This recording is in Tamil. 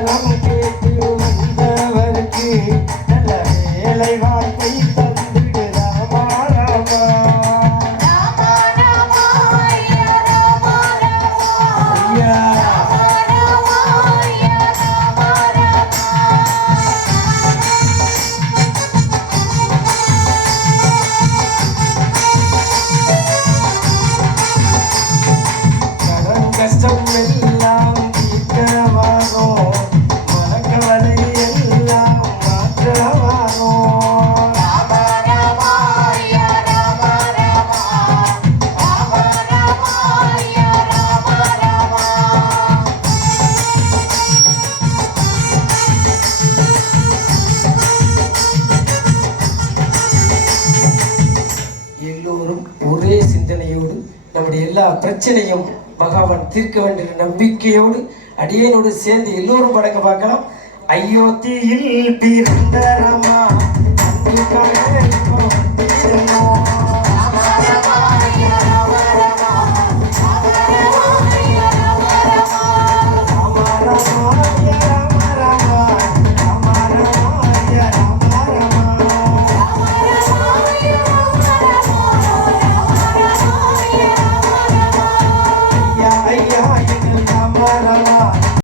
வரம் கேட்டு வந்தவருக்கு நல்ல வேலை வாழ்க்கை தந்திடு ராமா ராமா கஷ்டம் எல்லாம் தீர்க்கவானோ மனக்கவலை எல்லாம் மாற்றவானோ எல்லோரும் ஒரே சிந்தனையோடு நம்முடைய எல்லா பிரச்சனையும் பகவான் தீர்க்க வேண்டிய நம்பிக்கையோடு அடியனோடு சேர்ந்து எல்லோரும் படங்க பார்க்கலாம். அயோத்தியில் பிறந்த ராமா